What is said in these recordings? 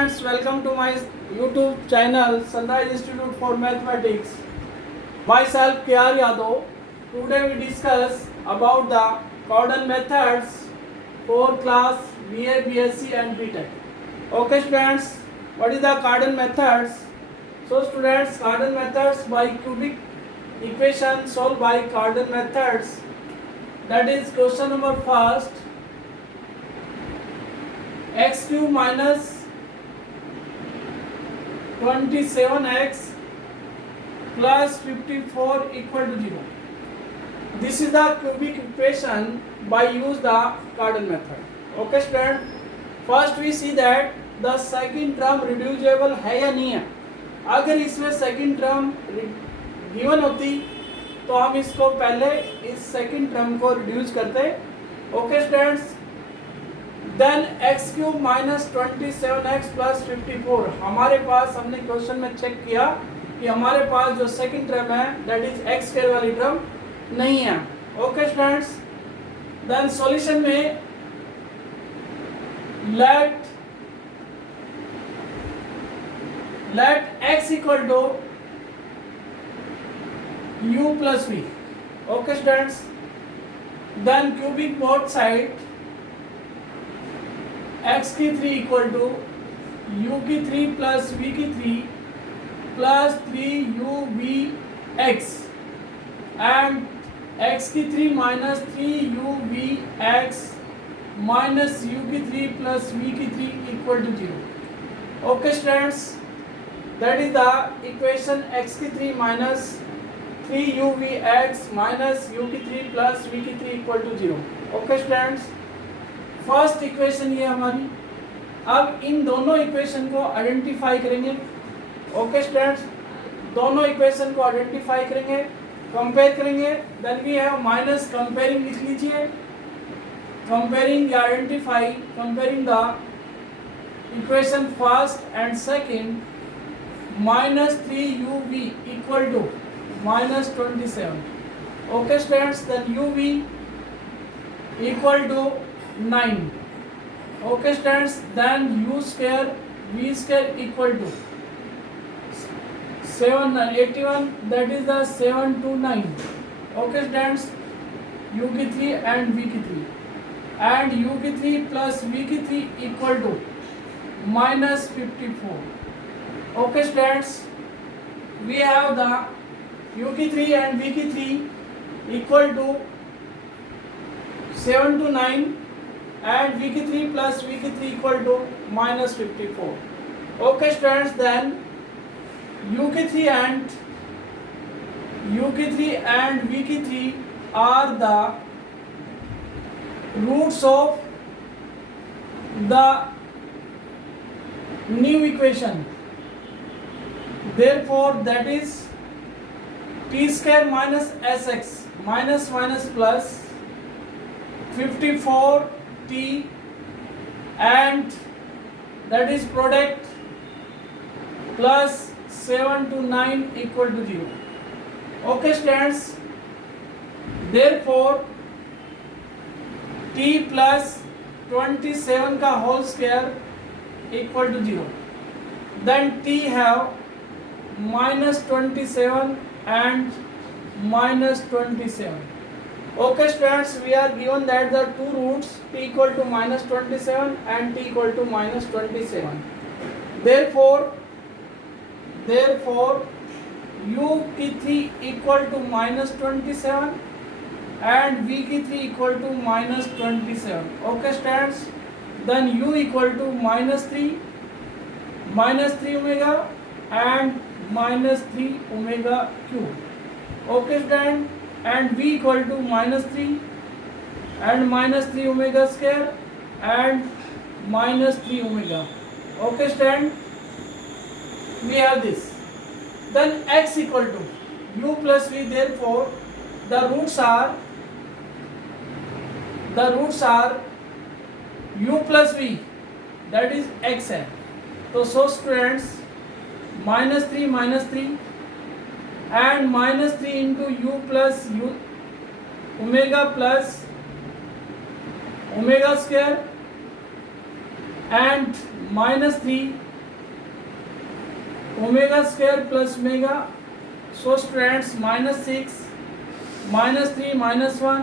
Friends, welcome to my YouTube channel Sunrise Institute for Mathematics. Myself KR Yadav. Today we discuss about the Cardan methods for class BA, BSc and BTech. Okay students, what is the Cardan methods? So students, Cardan methods by cubic equation solved by Cardan methods. That is question number first. X cube minus 27x plus 54 equal to 0. This is the cubic equation by use the Cardan method. Okay student, first we see that the second term reducible है या नहीं है. अगर इसमें second term given होती तो हम इसको पहले इस second term को reduce करते. Okay students, then x cube minus 27x plus 54. हमारे पास हमने क्वेश्चन में चेक किया कि हमारे पास जो सेकंड टर्म है दैट इज एक्स स्क्वायर वाली टर्म नहीं है. ओके स्टूडेंट्स, देन सॉल्यूशन में let x equal to u plus v. Okay students, then cubic both side x की 3 इक्वल टू u की 3 प्लस v की 3 प्लस 3uvx एंड x की 3 minus 3uvx minus u की 3 plus v की 3 equal to 0. Okay students, that is the equation x की 3 minus 3uvx minus u की 3 plus v की 3 equal to 0. Okay students, first equation ये हमारी. अब इन दोनों इक्वेशन को आइडेंटिफाई करेंगे. ओके स्टूडेंट्स, दोनों इक्वेशन को आइडेंटिफाई करेंगे, कंपेयर करेंगे. Then we have minus comparing लिख लीजिए. कंपेयरिंग या identify, comparing the equation first and second. Minus 3uv equal to minus 27. Okay students, then uv equal to 9. Okay students, then u square v square equal to 81, that is the 729. Okay students, u की 3 and v की 3 and u की 3 plus v की 3 equal to minus 54. Okay students, we have the u की 3 and v की 3 equal to 7 to 9 and v की 3 plus v की 3 equal to minus 54. Okay students, then u की 3 and v की 3 are the roots of the new equation. Therefore that is t square minus sx minus minus plus 54t and that is product plus 7 to 9 equal to 0. Okay students, therefore t plus 27 का whole square equal to 0. Then t have minus 27 and minus 27. Okay students, we are given that the two roots t equal to minus 27 and t equal to minus 27. Therefore u की 3 equal to minus 27 and v की 3 equal to minus 27. Okay students, then u equal to minus 3 omega and minus 3 omega cube. Okay students, and v equal to minus 3 and minus 3 omega square and minus 3 omega. Okay student, we have this. Then x equal to u plus v. Therefore the roots are u plus v, that is x है. तो so students, minus 3 and minus 3 into u plus u omega plus omega square and minus 3 omega square plus omega, so students -6 -3 -1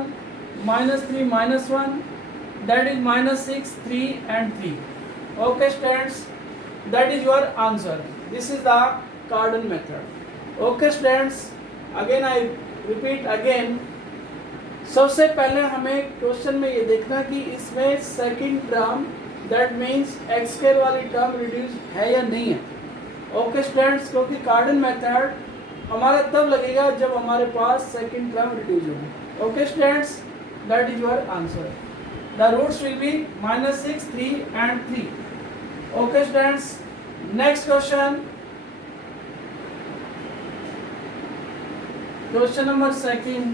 -3 -1, that is -6 3 and 3. Okay students, that is your answer. This is the Cardan method. Okay students, again I repeat again, सबसे पहले हमें question में ये देखना कि इसमें second term that means x square वाली term reduce है या नहीं है. ओके स्टूडेंट्स, क्योंकि कार्डन मेथड हमारा तब लगेगा जब हमारे पास सेकंड टर्म रिड्यूस होगी. Okay students, that is your answer. The roots will be -6 3 and 3. Okay students, next question, question number second.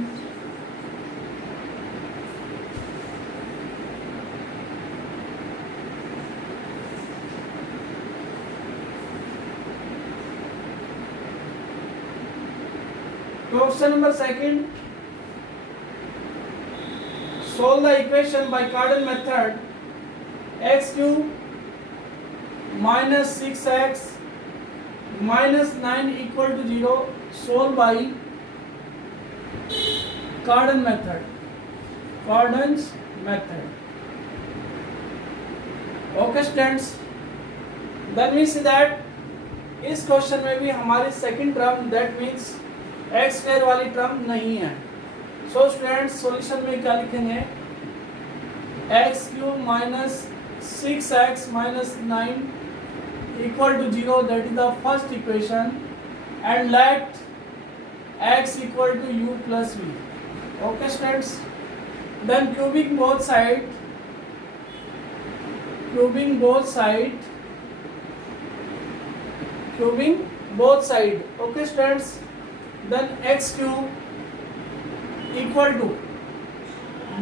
Question number second, solve the equation by Cardan method. X cube minus 6x minus 9 equal to 0, solve by Cardan method. Cardan's method. Okay students, then we see that इस question में भी हमारी second term that means x square वाली term नहीं है. So students, solution में क्या लिखेंगे, x cube minus 6x minus 9 equal to 0, that is the first equation, and let x equal to u plus v. Okay students, then cubing both side, cubing both side. Okay students, then x cube equal to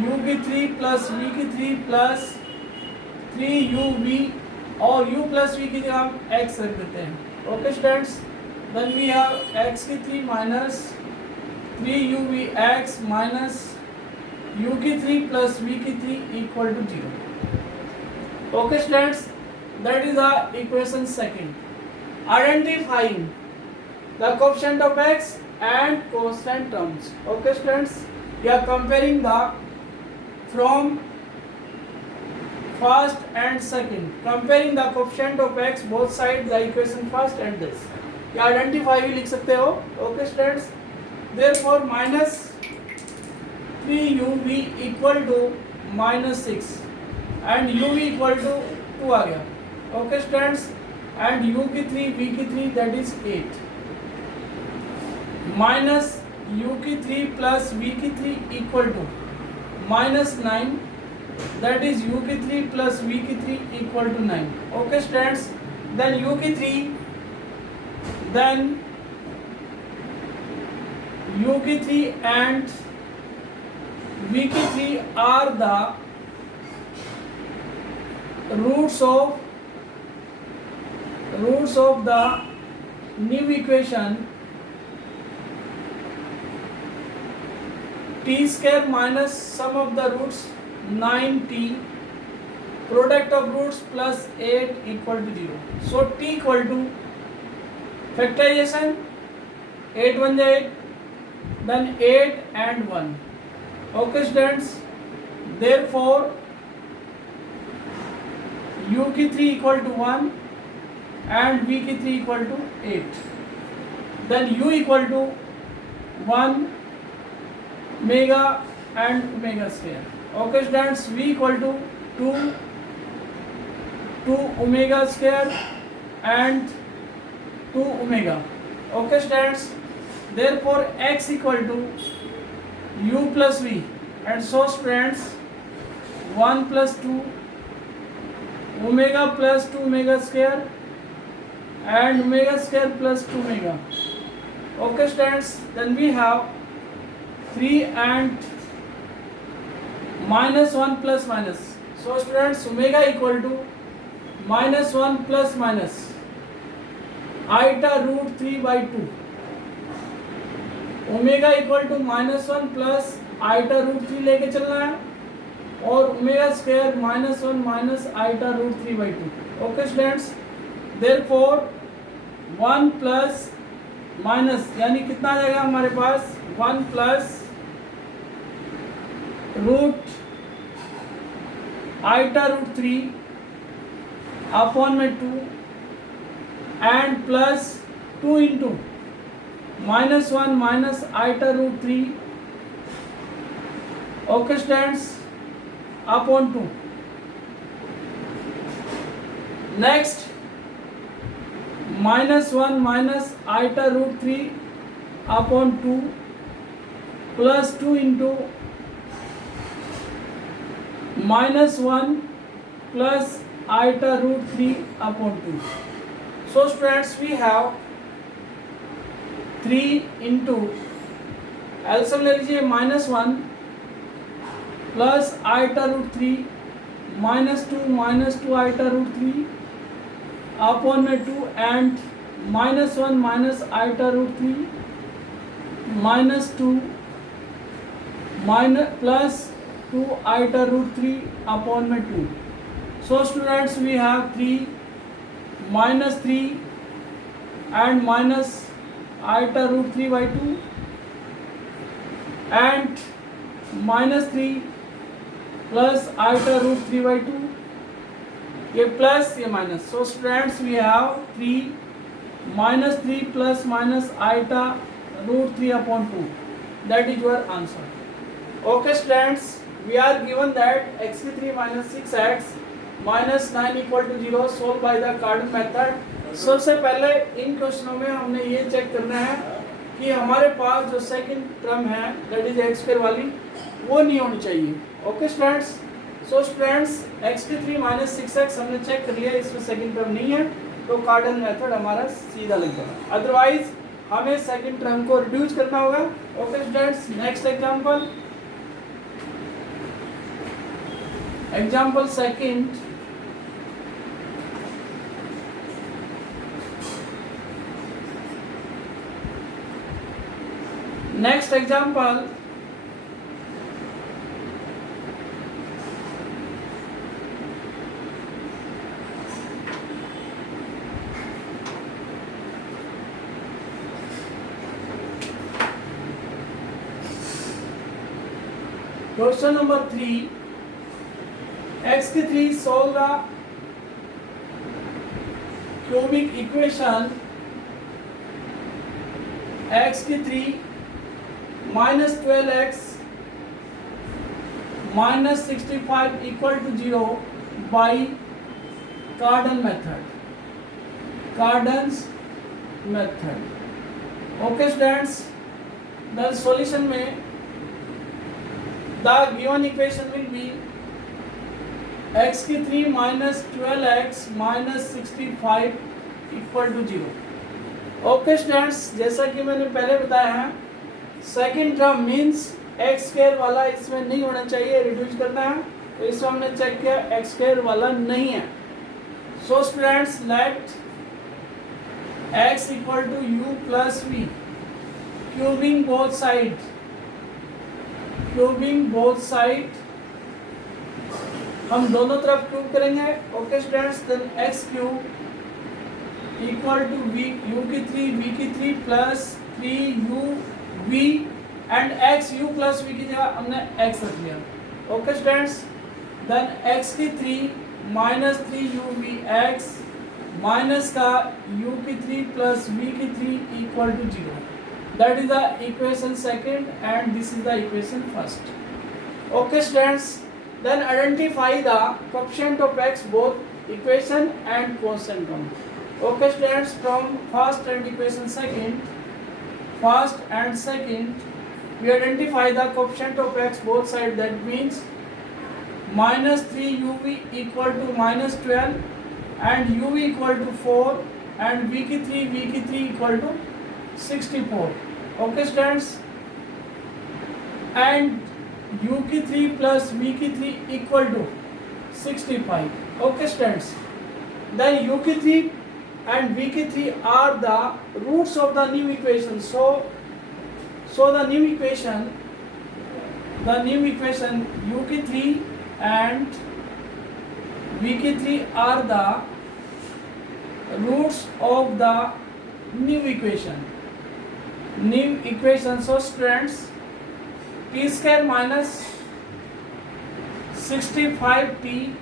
u की 3 plus v की 3 plus 3uv, और u plus v की जगह हम x रख देते हैं. Okay students, then we have x की 3 माइनस 3uvx माइनस u की 3 प्लस v की 3 equal to 0. Okay students, that is the equation second. Identifying the coefficient of x and constant terms. Okay students, we are comparing the from first and second, comparing the coefficient of x both sides, the equation first and this. या identify भी लिख सकते हो. Okay students, therefore minus 3uv equal to -6 and uv equal to 2 आ गया. Okay students, and u की 3 v की 3 that is 8 minus u की 3 plus v की 3 equal to -9, that is u की 3 प्लस v की 3 equal to 9. Okay students, then u की 3, then u की 3 and v की 3 are the roots of the new equation t square minus sum of the roots 9t, product of roots plus 8 equal to 0. So t equal to factorization, 8 1 8, then 8 and 1. Okay students, therefore u की 3 equal to 1 and v की 3 equal to 8, then u equal to 1 omega and omega square. Okay students, v equal to 2 omega square and 2 omega. Okay students, therefore x equal to u plus v, and so students 1 plus 2 omega plus 2 omega square and omega square plus 2 omega. Okay students, then we have 3 and -1 plus minus. So students, omega equal to -1 plus minus iota root 3 by 2. Omega equal to -1 plus iota root 3 लेके चलना है, और omega square -1 minus iota root 3 by 2. Okay students, therefore 1 plus minus यानी कितना आ जाएगा हमारे पास 1 plus root iota root 3 upon में 2 and plus 2 into -1 minus iota root 3 okay students upon 2. Next -1 minus iota root 3 upon 2 plus 2 into -1 plus iota root 3 upon 2. So students, we have 3 into LCM ले लीजिए -1 plus iota root 3 -2 iota root 3 upon में 2 and -1 minus iota root 3 -2 plus 2 iota root 3 upon में 2. So students, we have 3 minus 3 and minus iota root 3 by 2 and minus 3 plus iota root 3 by 2. ये plus ये minus. So students, we have 3 minus 3 plus minus iota root 3 upon 2. That is your answer. Okay students, we are given that x3 minus 6x minus 9 equal to 0 solved by the Cardan method. सबसे पहले इन क्वेश्चनों में हमने ये check करना है कि हमारे पास जो सेकंड टर्म है दैट इज एक्स स्क्वायर वाली वो नहीं होनी चाहिए. Okay students. So students, x3 minus 6x हमने चेक कर लिया, इसमें सेकंड टर्म नहीं है तो कार्डन मेथड हमारा सीधा लग जाएगा. अदरवाइज हमें सेकंड टर्म को रिड्यूस करना होगा. Okay students, next example. Example second. Next example. Question number 3. x3 solve the cubic equation x3 minus 12x minus 65 equal to 0 by Cardan method. Cardan's method. Okay students, the solution में the given equation will be x3 minus 12x minus 65 equal to 0. Okay students, जैसा कि मैंने पहले बताया है second term means x square वाला इसमें नहीं होना चाहिए, रिड्यूस करना है. तो इसमें हमने चेक किया एक्स स्क्वायर वाला नहीं है. So students, let x equal to u plus v, cubing both side, cubing both side हम दोनों तरफ क्यूब करेंगे. Okay students, then x cube equal to v u की 3 वी की 3 plus 3 u v and x u plus v की जगह हमने x रख लिया. ओके स्टूडेंट्स, देन एक्स की 3 minus 3 u v x minus का यू की 3 प्लस वी की 3 equal to 0. That is the equation second and this is the equation first. Okay students, then identify the coefficient of x both equation and constant term. Okay students, from first and equation second, first and second, we identify the coefficient of x both sides. That means minus 3 uv equal to minus 12 and uv equal to 4 and v की 3 equal to 64. Okay students, and u की 3 plus v की 3 equal to 65. Okay students, then u की 3 and v की 3 are the roots of the new equation. So the new equation u की 3 and v की 3 are the roots of the new equation. So students, t square minus 65t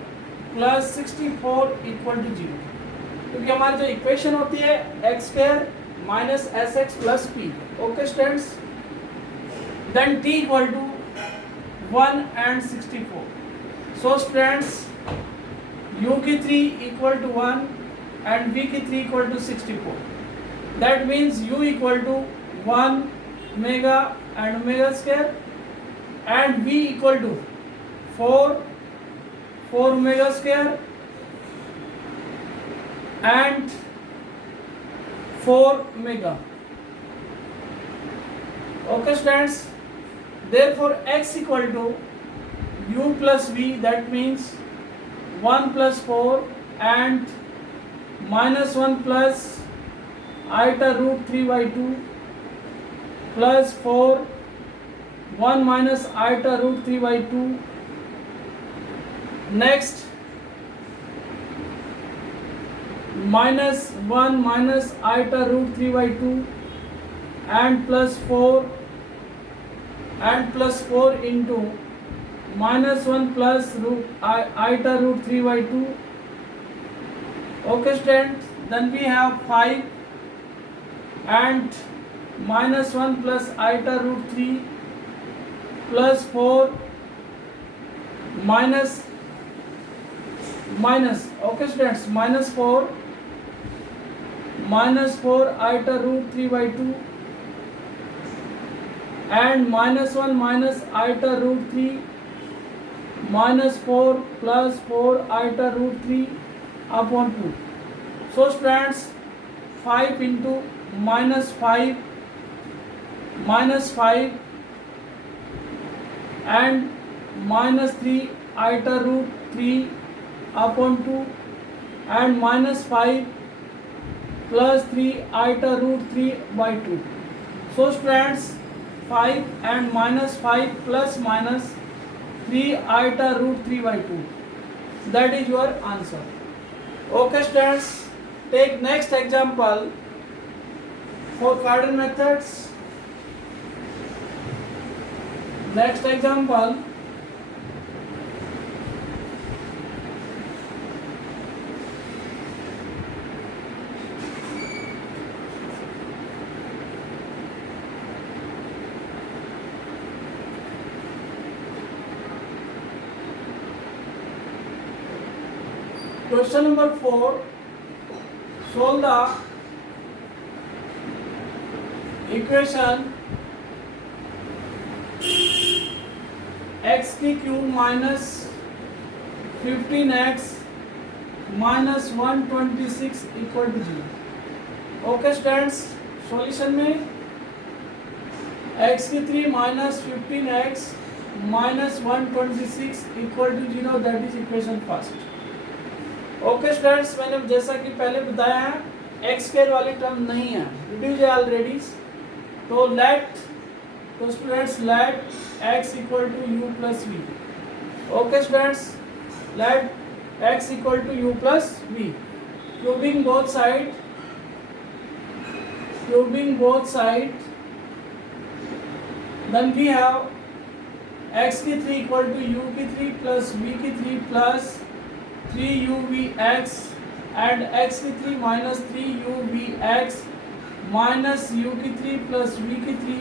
plus 64 equal to 0, क्योंकि हमारी जो equation होती है x square minus s x plus p. Okay students, then t equal to 1 and 64. So students, u की 3 equal to 1 and v की 3 equal to 64. That means u equal to 1 omega and omega square and v equal to 4 omega square and 4 omega. Okay students, therefore x equal to u plus v, that means 1 plus 4 and minus 1 plus iota root 3 by 2 plus 4 1 minus iota root 3 by 2. Next, minus 1 minus iota root 3 by 2 and plus 4 into minus 1 plus iota root 3 by 2. Okay students, then we have 5 and minus 1 plus iota root 3 plus 4 minus, okay students, minus 4 iota root 3 by 2 and minus 1 minus iota root 3 minus 4 plus 4 iota root 3 upon 2. So students, 5 into minus 5 and minus 3 iota root 3 upon 2 and minus 5 plus 3 iota root 3 by 2. So students, 5 and minus 5 plus minus 3 iota root 3 by 2. That is your answer. Okay students, take next example for Cardan methods. Next example, question number 4. Solve the equation x की cube minus 15x minus 126 equal to 0. Okay students, solution में x की 3 minus 15x minus 126 equal to 0, that is equation first. Okay students, मैंने जैसा कि पहले बताया है x square वाली टर्म नहीं है, रिड्यूस है ऑलरेडी. तो students let x equal to u plus v. Okay students, let x equal to u plus v. Cubing both side. Then we have x की 3 equal to u की 3 plus v की 3 plus 3uvx and x की 3 minus 3uvx minus u की 3 plus v की 3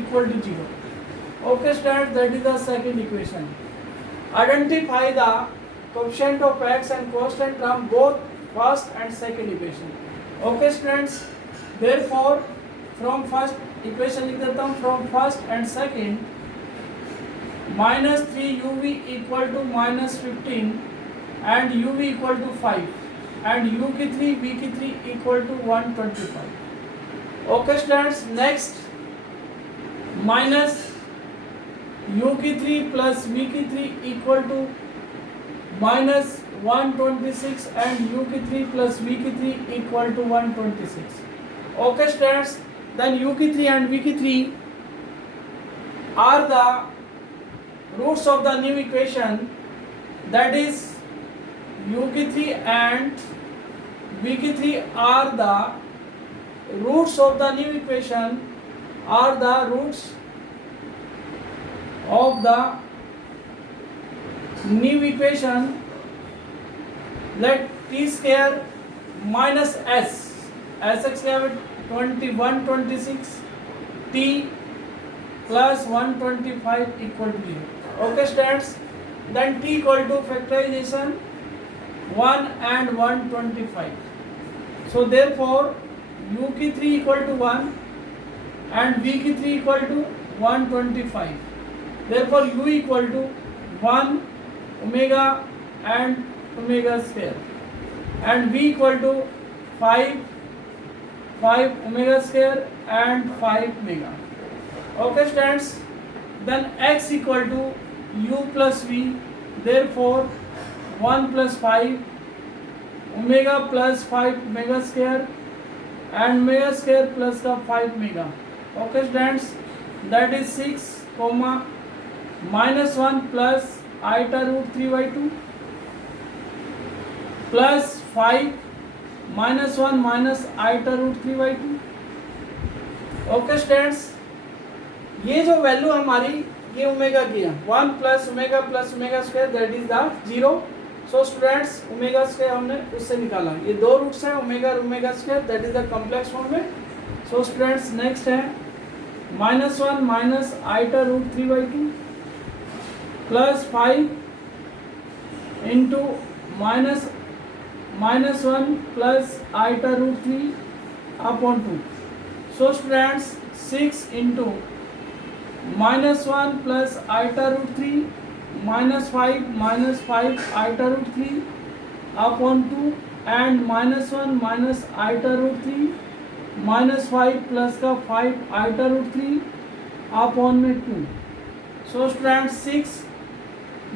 equal to 0. Okay students, that is the second equation. Identify the coefficient of x and constant term both first and second equation. Okay students, therefore from first equation लिख देता हूँ, from first and second, minus 3uv equal to minus 15 and uv equal to 5 and u की 3 v की 3 equal to 125. Okay students, next minus u की 3 plus v की 3 equal to minus 126 and u की 3 plus v की 3 equal to 126. Okay students, then u की 3 and v की 3 are the roots of the new equation, that is u की 3 and v की 3 are the roots of the new equation are the roots of the new equation. Let t square minus sx क्या है 2126 t plus 125 equal to 0. Okay students, then t equal to factorization 1 and 125. So therefore u की 3 equal to 1 and v की 3 equal to 125. Therefore u equal to 1 omega and omega square and v equal to 5 omega square and 5 omega. Okay students, then x equal to u plus v, therefore 1 plus 5 omega plus 5 omega square and omega square plus the 5 omega. Okay students, that is 6 comma minus 1 plus iota root 3 by 2 plus 5 minus 1 minus iota root 3 by 2. Okay students, ये जो value हमारी ये omega की है 1 plus omega square that is the 0. So students omega square हमने उससे निकाला, ये दो रूट्स हैं ओमेगा और omega square that is the complex form में. सो स्टूडेंट्स नेक्स्ट है minus 1 minus iota root 3 by 2 plus 5 into minus 1 plus iota root 3 upon 2. So students 6 into minus 1 plus iota root 3 minus 5 iota root 3 upon 2 and minus 1 minus iota root 3 minus 5 plus का 5 iota root 3 upon में 2. So students 6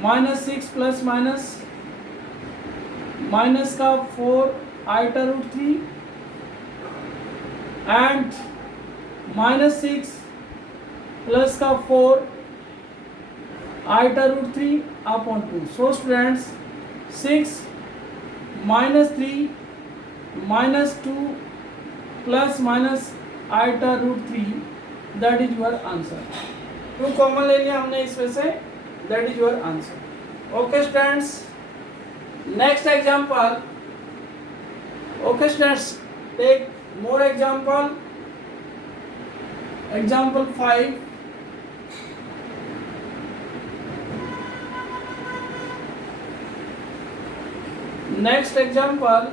minus 6 plus minus का 4 iota root 3 and minus 6 plus का 4 iota root 3 upon 2. So students 6 minus 3 minus 2 plus minus iota root 3 that is your answer. 2 common ले लिया हमने इसमें से, that is your answer. Okay students, next example. Okay students, take more example. Example 5. Next example.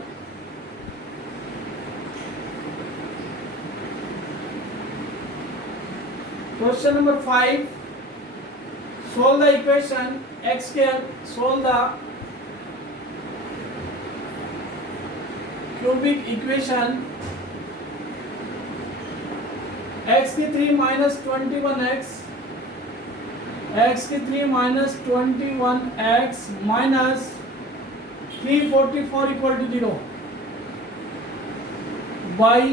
Question number 5. Solve the equation x square. Solve the cubic equation x की 3 minus 21x x की 3 minus 21x minus 344 equal to 0 by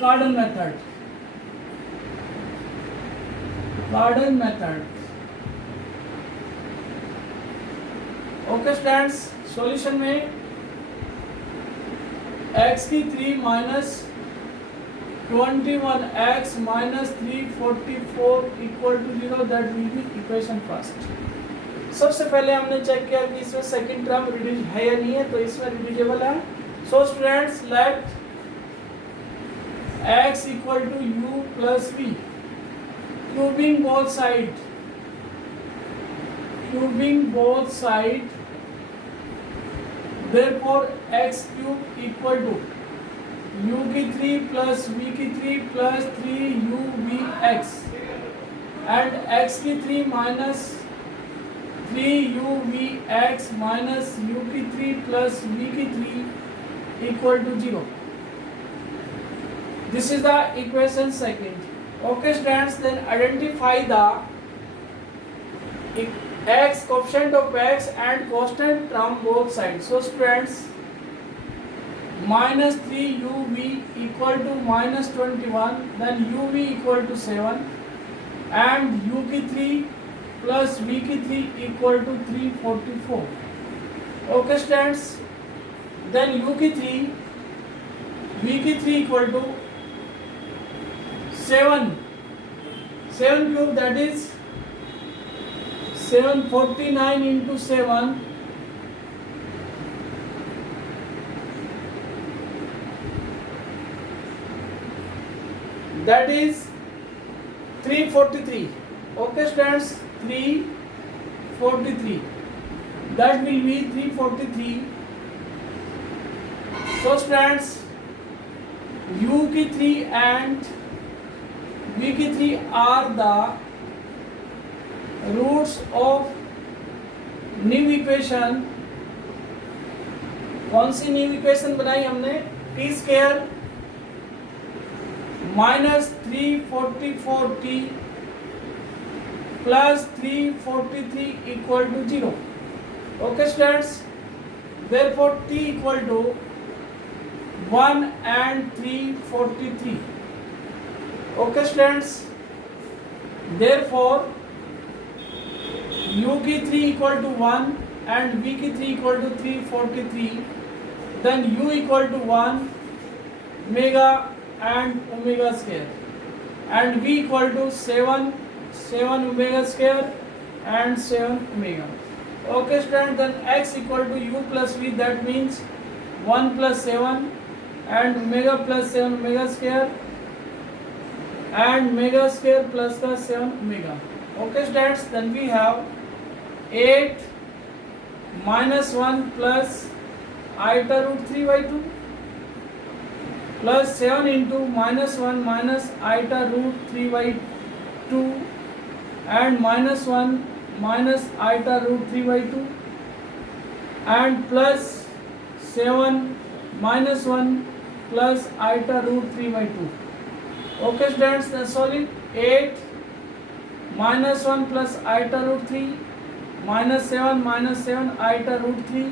Cardan method. Okay students, solution में x की 3 minus 21x minus 344 equal to 0 that will be equation first. सबसे पहले हमने check किया कि इसमें सेकंड टर्म रिड्यूस है या नहीं है, तो इसमें रिड्यूसेबल है. So students let x equal to u plus v, cubing both side, therefore x cube equal to u की 3 प्लस v की 3 प्लस 3uvx एंड x की 3 माइनस 3uvx माइनस u की 3 प्लस v की 3 equal to 0. This is the equation second. Okay students, then identify the x coefficient of x and constant term both side. So students minus 3uv equal to minus 21, then uv equal to 7 and u की 3 plus v की 3 equal to 344. Okay students, then u की 3 v की 3 equal to 7 cube, that is 749 into 7, that is 343. Okay students, 343, that will be 343. So students, u की 3 and v की 3 are the roots of new equation. कौन सी new equation बनाई हमने? T square minus 344t plus 343 equal to 0. Okay students, therefore t equal to 1 and 343. Okay students, therefore u की 3 equal to 1 and v की 3 equal to 343, then u equal to 1 omega and omega square, and v equal to 7 omega square and 7 omega. Okay students, then x equal to u plus v, that means 1 plus 7 and omega plus 7 omega square and omega square plus the 7 omega. Okay students, then we have 8 minus 1 plus iota root 3 by 2 plus 7 into minus 1 minus iota root 3 by 2 and minus 1 minus iota root 3 by 2 and plus 7 minus 1 plus iota root 3 by 2. Okay students, then solve it. 8 minus 1 plus iota root 3 minus 7 iota root 3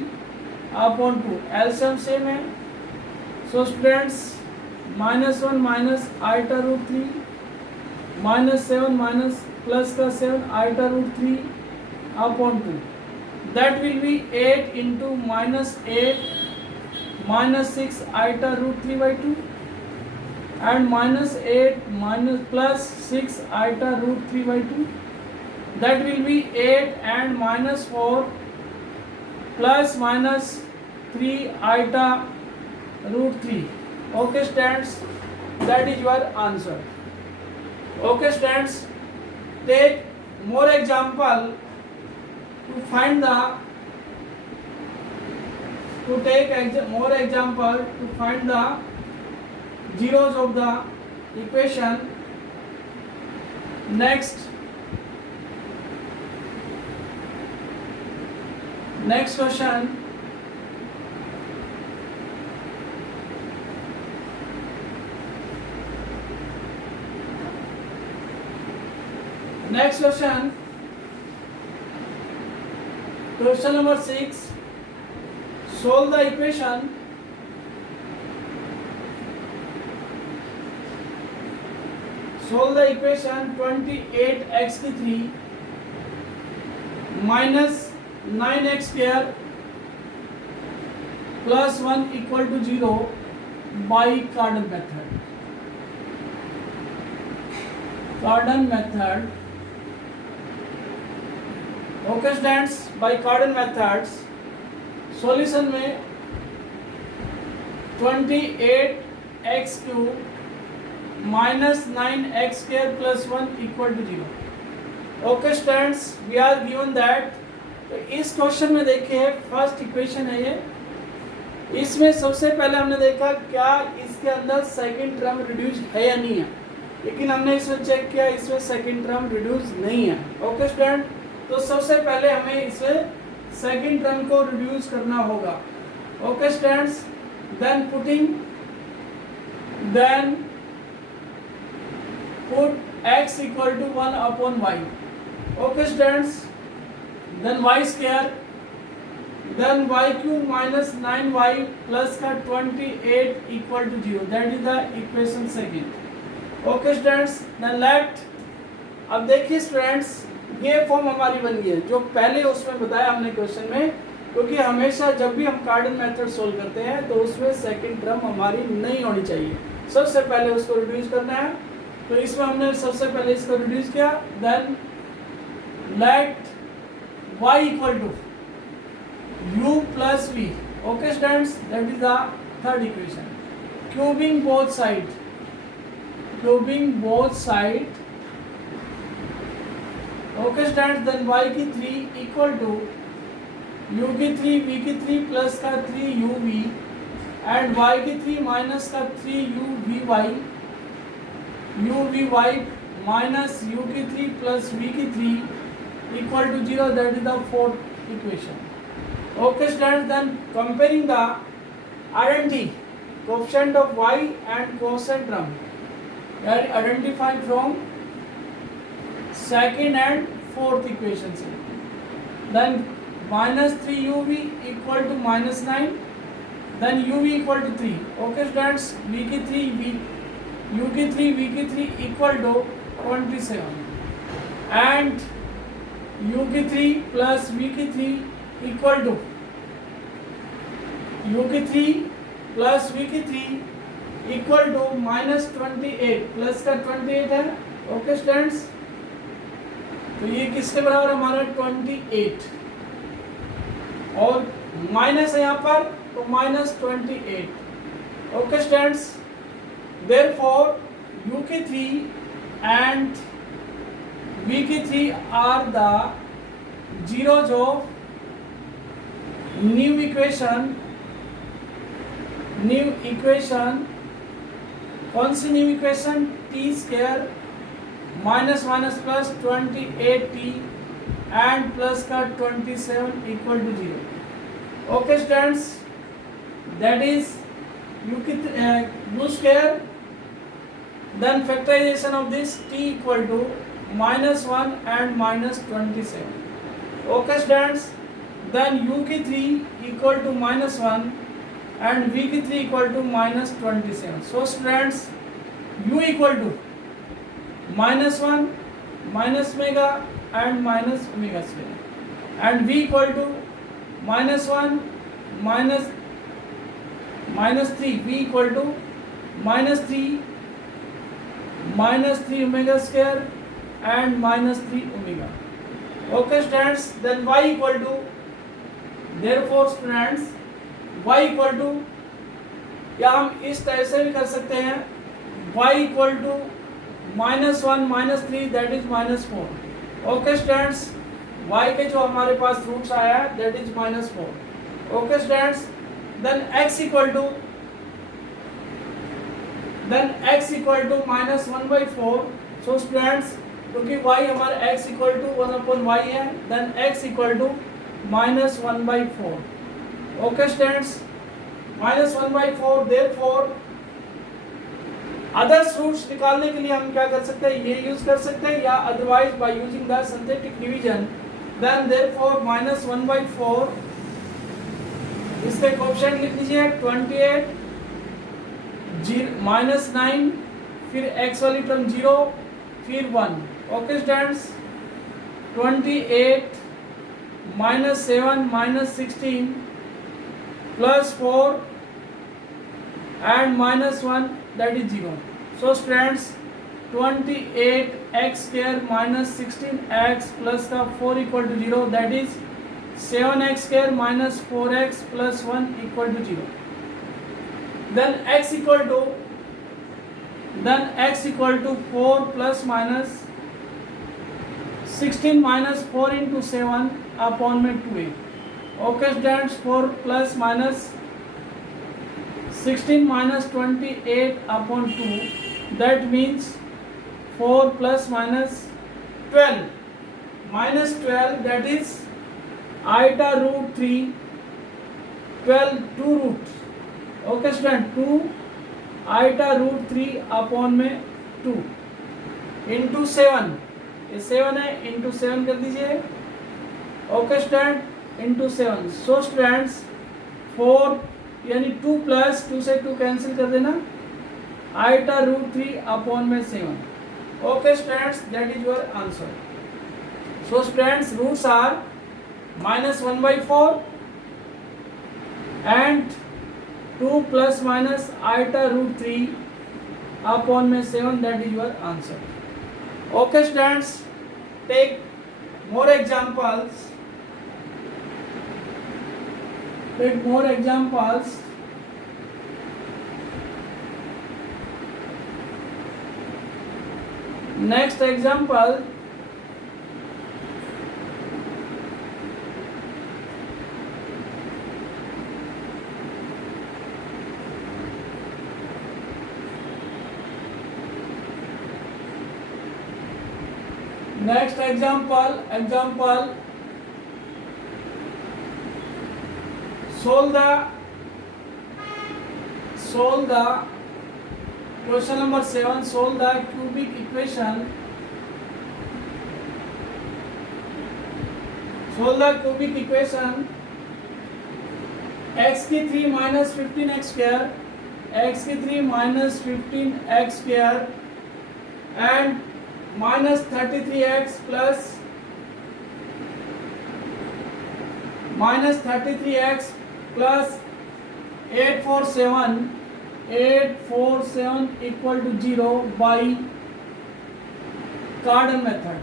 upon 2. LCM same है. So students, minus 1 minus iota root 3 minus 7 minus plus का 7 iota root 3 upon 2, that will be 8 into minus 8 minus 6 iota root 3 by 2 and minus 8 minus plus 6 iota root 3 by 2, that will be 8 and minus 4 plus minus 3 iota root 3. Okay students, that is your answer. Okay students, take more example to find the zeros of the equation. Next question. Next question number 6. Solve the equation solve the equation 28x की 3 minus 9x square plus 1 equal to 0 by Cardan method. Okay students, by Cardan methods solution में 28x cube minus 9x square plus 1 equal to 0. Okay students, we are given that. तो इस question में देखिए, first equation है ये. इसमें सबसे पहले हमने देखा क्या इसके अंदर सेकंड टर्म रिड्यूस है या नहीं है, लेकिन हमने इसमें चेक किया इसमें सेकंड टर्म रिड्यूस नहीं है. ओके स्टूडेंट, तो सबसे पहले हमें इसमें सेकंड टर्म को रिड्यूस करना होगा. Okay students, then put x equal to 1 upon y. Okay students, then y square, then y cube minus 9y plus का 28 equal to 0. That is the equation second. Okay students, then let. अब देखिए students, ये form हमारी बन गई है जो पहले उसमें बताया हमने क्वेश्चन में क्योंकि हमेशा जब भी हम कार्डन मेथड सोल्व करते हैं तो उसमें सेकंड टर्म हमारी नहीं होनी चाहिए, सबसे पहले उसको रिड्यूस करना है। तो इसमें हमने सबसे पहले इसको रिड्यूस किया, then let y equal to u plus v। Okay students, that is the third equation. Cubing both side, okay students, then y की 3 इक्वल टू u की 3 v की 3 प्लस का 3 uv एंड y की 3 minus का 3 uvy minus u की 3 plus v की 3 equal to 0, that is the fourth equation. Okay students, then comparing the identity coefficient of y and quotient term are identified from second and fourth equations. Then minus 3 uv equal to minus 9, then uv equal to 3. Okay students, v की 3 v u की 3 v की 3 equal to 27 and u की 3 plus v की 3 equal to u की 3 plus v की 3 equal to minus 28 plus का 28 है। Okay students, तो ये किसके बराबर हमारा 28 और माइनस है यहाँ पर तो minus 28। Okay students, therefore u की 3 एंड v की 3 are the zeros of new equation. कौन सी new equation? T square minus minus plus 28t and plus का 27 equal to 0। Okay students, that is u square, then factorization of this t equal to -1 and -27। Okay students, then u की 3 equal to -1 and v की 3 equal to -27. So students, u equal to -1 minus omega and minus omega square and v equal to -1 minus 3, v equal to -3 omega square and -3 omega. Okay students, then y equal to, therefore students, y equal to, या हम इस तरह से भी कर सकते हैं, y equal to -1 -3 that is -4। Okay students, y के जो हमारे पास रूट्स आया है that is -4। Okay students, then x equal to -1/4। So students, क्योंकि y हमारा x इक्वल टू 1/y है, then x equal to -1/4। Okay students, -1/4, therefore others roots निकालने के लिए हम क्या कर सकते हैं, ये यूज कर सकते हैं, या otherwise by using the synthetic division, then therefore -1/4 इसके कोएफिशिएंट लिख लीजिए 28 -9 फिर x वाली टर्म 0 फिर 1। Okay students, 28 -7 -16 +4 and -1 that is 0. So students, 28x square minus 16x plus का 4 equal to 0, that is 7x square minus 4x plus 1 equal to 0. Then x equal to 4 plus minus 16 minus 4 into 7 upon में 2a. Okay students, 4 plus minus 16 minus 28 upon 2, that means 4 plus minus 12 minus 12, that is iota root 3 12 2 root. Okay student, 2 iota root 3 upon में 2 into 7, ये 7 है, into 7 कर दीजिए। Okay student, into 7। So students 4 यानी 2 plus 2 से 2 cancel कर देना, iota root 3 upon में 7। Okay students, that is your answer. So students, roots are -1/4, and 2 plus minus iota root 3 upon में 7, that is your answer. Okay students, take more examples. Take more examples. Next example. Next example. Solve the question number 7. Solve the cubic equation. Solve the cubic equation. X की 3 minus 15x square, x की 3 minus 15x square and minus 33x plus minus 33x plus 847 equal to 0 by Cardan method.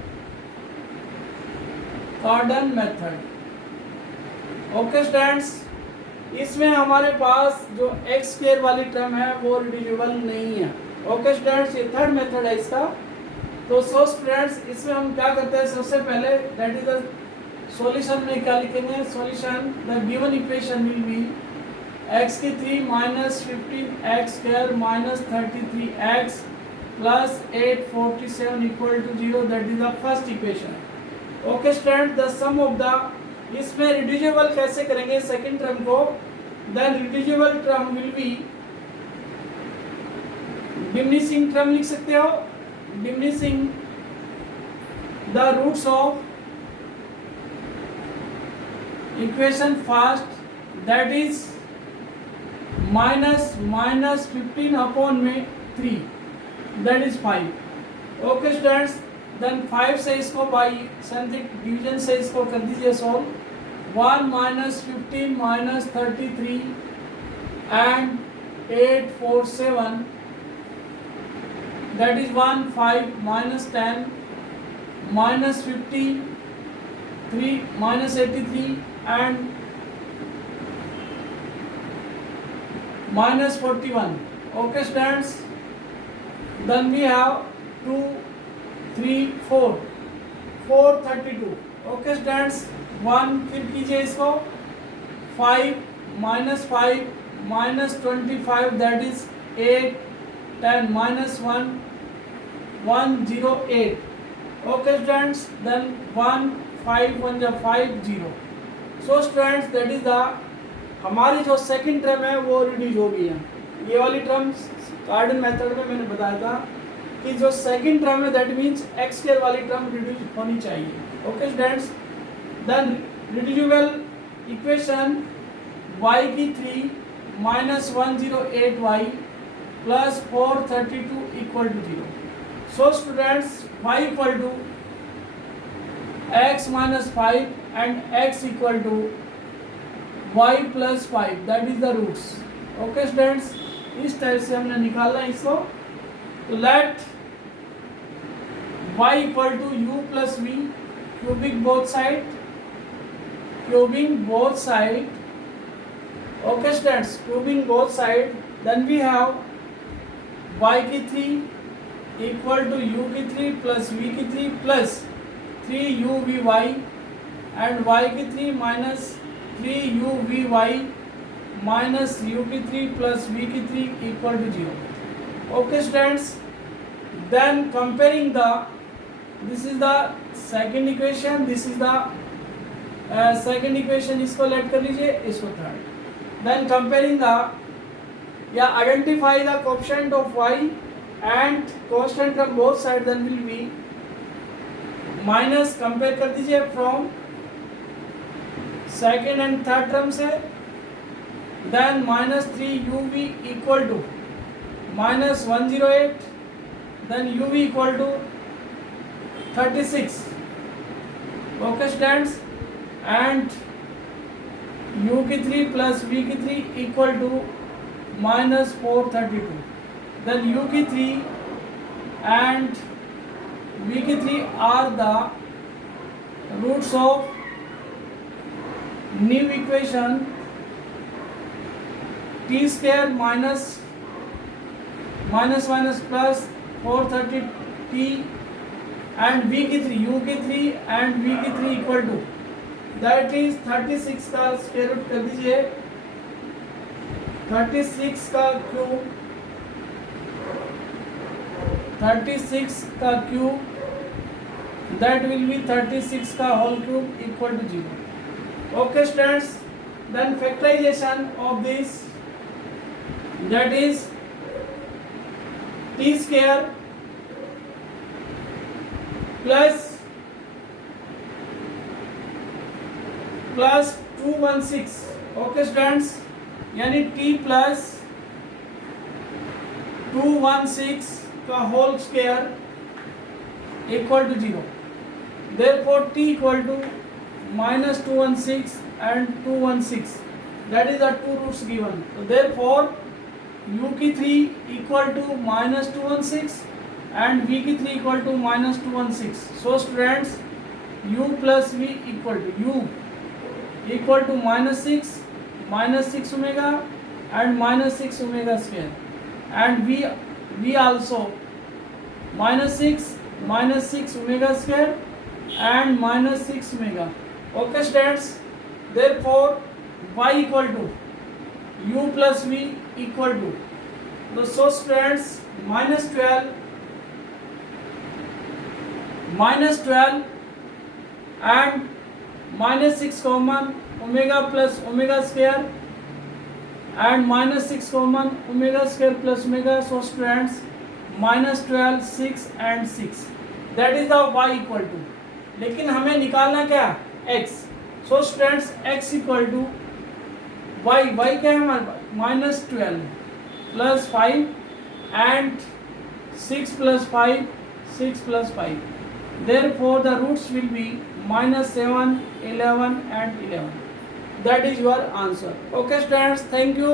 Okay students, इसमें हमारे पास जो x square वाली term है वो reducible नहीं है. ओके स्टूडेंट्स, ये थर्ड मेथड है इसका. तो सो स्टूडेंट्स, इसमें हम क्या करते हैं, सबसे पहले दैट इज द सॉल्यूशन में क्या लिखेंगे. Solution, the given equation will be x की 3 minus 15x square minus 33x plus 847 equal to 0, that is the first equation. Okay student, the sum of the, इसमें रिड्यूसिबल कैसे करेंगे second term को. Then reducible term will be diminishing term लिख सकते हो. Diminishing the roots of equation first, that is minus 15 upon में 3, that is 5. Okay students, then 5 से इसको बाई संथिक डिवीजन से इसको कर दीजिए solve. 1 minus 15 minus 33 and 847, that is 1 5 minus 10 minus 53 minus 83 and minus 41. Okay students, then we have 2 3 4 432. Okay students, 1 फिर कीजिए इसको. 5 minus 5 minus 25, that is 8 10 minus 1 108. Okay students, then 1 5 1 5 0. So students, that is the हमारी जो second term है वो reduce हो गई है. ये वाली टर्म कार्डन मेथड में मैंने बताया था कि जो सेकंड टर्म है दैट मींस एक्स स्क्वायर वाली टर्म रिड्यूस होनी चाहिए. Okay students, then reducible equation y की 3 minus 108y plus 432 equal to 0. So students, y equal to x minus 5 and x equal to y plus 5, that is the roots. Okay students, इस type से हमने निकालना है इसको. तो let y equal to u plus v, cubic both side. Okay students, cubing both side. Then we have y की 3 equal to u की 3 plus v की 3 plus 3uvy and y की 3 minus 3uvy minus u की 3 plus v की 3 equal to 0. Okay students, then comparing the, this is the second equation, this is the second equation, इसको late कर लीजिए, इसको third. Then comparing the, identify the coefficient of y and constant from both sides, then will be minus, compare कर दीजिए from second and third term से. Then minus 3uv equal to minus 108, then uv equal to 36. Okay students, and u की 3 plus v की 3 equal to minus 432. Then u की 3 and v की 3 are the roots of new equation t square minus plus 430 t and v की 3 u की 3 and v की 3 equal to that is 36 का square root कर दीजिए 36 का क्यूब 36 का क्यूब दैट विल बी 36 का whole cube equal to 0. Okay students, then factorization of this that is t square plus 216. Okay students, यानी t plus 216 का whole square equal to 0. Therefore t equal to minus 216 and 216, that is the two roots given. So therefore u की 3 equal to minus 216 and v की 3 equal to minus 216. So students, u plus v equal to u equal to minus 6 omega and minus 6 omega square, and v also minus 6 omega square and minus 6 omega. Okay students, therefore y equal to u plus v equal to, so students, minus 12 and minus 6 common, omega plus omega square and minus 6 common, omega square plus omega. So students, minus 12, 6 and 6, that is the y equal to. लेकिन हमें निकालना क्या, x. So students, x equal to y क्या है हमारे, minus 12 plus 5 and 6 plus 5, 6 plus 5. Therefore the roots will be minus 7, 11 and 11. That is your answer. Okay students, thank you.